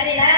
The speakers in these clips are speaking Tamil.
சரியா?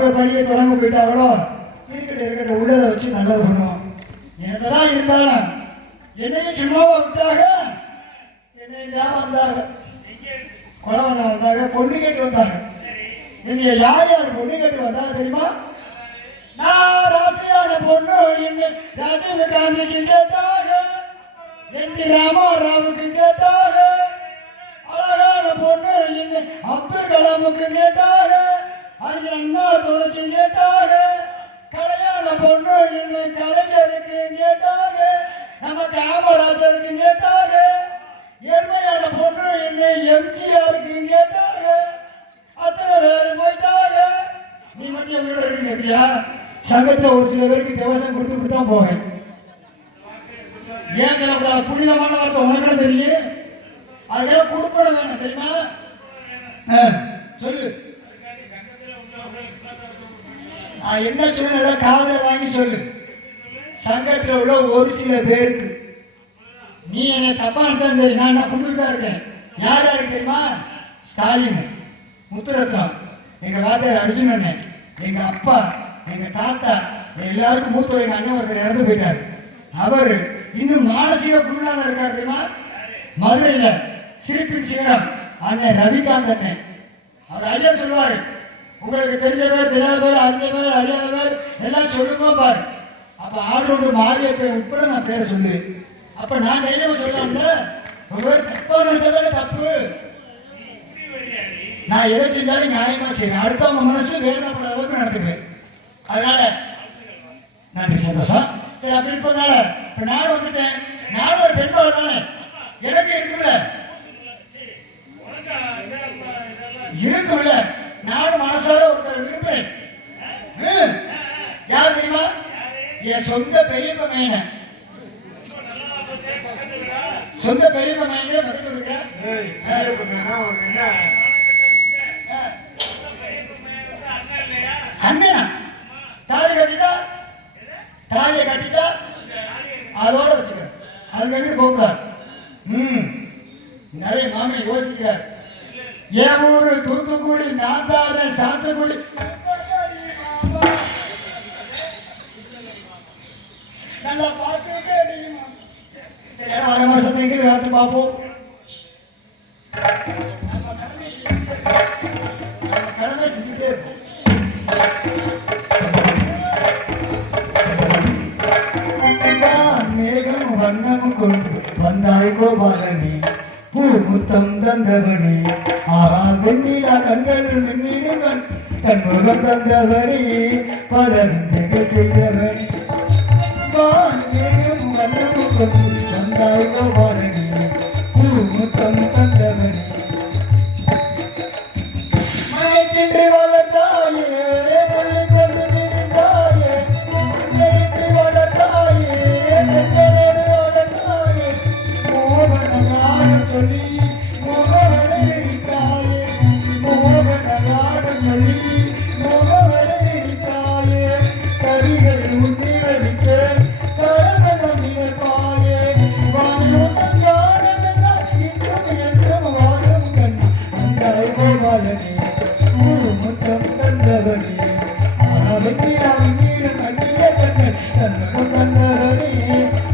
அவங்க பணியை தொடங்க போயிட்டாங்களோ இருக்கட்டும் உள்ளதை வச்சு நல்லது பண்ணுவோம். என்னதான் இருந்தாலும் என்னையும் சும்மாவா விட்டாங்க, என்னையும் தான் வந்தாங்க, குழவனை வந்தாங்க, பொண்ணு கேட்டு வந்தாங்க. என்னைய யார் யார் பொண்ணு கேட்டு வந்தாங்க தெரியுமா? நான் ராசியான பொண்ணு என்ன ராஜீவ் காந்திக்கு கேட்டாங்க, என் ராமாராவுக்கு கேட்டாங்க, அழகான பொண்ணு என்ன அப்துல் கலாமுக்கு கேட்டாங்க, அறிஞர் அண்ணாதுரைக்கு கேட்டாங்க, கலையான பொண்ணு என்ன கலைஞருக்கு கேட்டாங்க, நம்ம காமராஜருக்கு கேட்டாங்க, ஏழ்மையான பொண்ணு என்ன எம்ஜிஆருக்கு கேட்டாங்க. அத்தனை பேர் போயிட்டாங்க. நீ மட்டும் எவ்வளோ இருக்குறியா? சங்கத்தில் ஒரு சில பேருக்கு தேவசம் கொடுத்துட்டு தான் போவேன். ஏன் கிளம்புறாது? புனிதமான வார்த்தை உனக்கு தெரியும். அதுக்கெல்லாம் கொடுப்பட வேணும் தெரியுமா? சொல்லு. என்ன சொல்ல, நல்லா காதலை வாங்கி சொல்லு. சங்கத்தில் உள்ள ஒரு சில பேருக்கு நீ என்னை தப்பா நினைச்சா சரி, நான் கொடுத்துட்டு தான் இருக்கேன். யார் யாருக்கு தெரியுமா? ஸ்டாலின், முத்துரத்னம், எங்க வாத்தியார் அர்ஜுனன், எங்க அப்பா, எங்க தாத்தா, எல்லாருக்கும் மூத்த எங்க அண்ணன் ஒருத்தர் இறந்து போயிட்டார். அவர் இன்னும் மானசீக குருநாதர் இருக்காரு தெரியுமா? மதுரையில சிரிப்பின் சிகரம் அண்ணன் ரவிகாந்த் அண்ணன். அவர் ஐயா சொல்லுவாரு, உங்களுக்கு தெரிஞ்ச பேர், தெரியாத பேர், அறிஞ்ச பேர், அறியாத பேர் எல்லாம் சொல்லுங்க பாரு. அப்ப ஆளோடு மாறிய பேர் உட்பட நான் பேரை சொல்லுவேன். அப்ப நான் தைரியமா சொல்லலாம்ல. ஒரு பேர் தப்பா நினைச்சதானே தப்பு. நான் எதை செஞ்சாலும் நியாயமா செய்வேன். அடுத்தவங்க மனசு வேதனைப்படாத அளவுக்கு நடத்துக்குவேன். அதனால நன்றி, சந்தோஷம். சரி, அப்படி இருப்பதனால இப்ப நானும் வந்துட்டேன். நானும் ஒரு பெண்பாள் தானே, எனக்கு இருக்குல்ல இருக்குல்ல. நானும் மனசார ஒருத்தர் விரும்புறேன். யார் தெரியுமா? என் சொந்த பெரியப்ப மையன, சொந்த பெரியப்ப மையன பக்கத்தில் இருக்கிறேன். அண்ணனா தாலி கட்டிட்டா, தாலியை கட்டிட்டா அதோட வச்சுக்க, அது எங்கிட்டு போகக்கூடாது. நிறைய மாமி யோசிக்கிறார். என் ஊரு தூத்துக்குடி, நான் தாரேன் சாத்துக்குடி. நல்லா பார்த்து வர மாசம் எங்கே நாட்டு பார்ப்போம். கடமை செஞ்சுட்டே இருப்போம். மேகம் வண்ணம் கொண்டு வந்தாய் கோபாலனி, பூ முத்தம் தந்தவனி, ஆறா வெண்ணிலா கண்கள் மின்னிடுவன், தன் முகம் தந்தவனி, பல விந்தைகள் செய்தவன். மேகம் வண்ணம் கொண்டு வந்தாய் கோபாலனி, பூ முத்தம் தந்தவனி, மயக்கின்றி வளர்ந்தாயே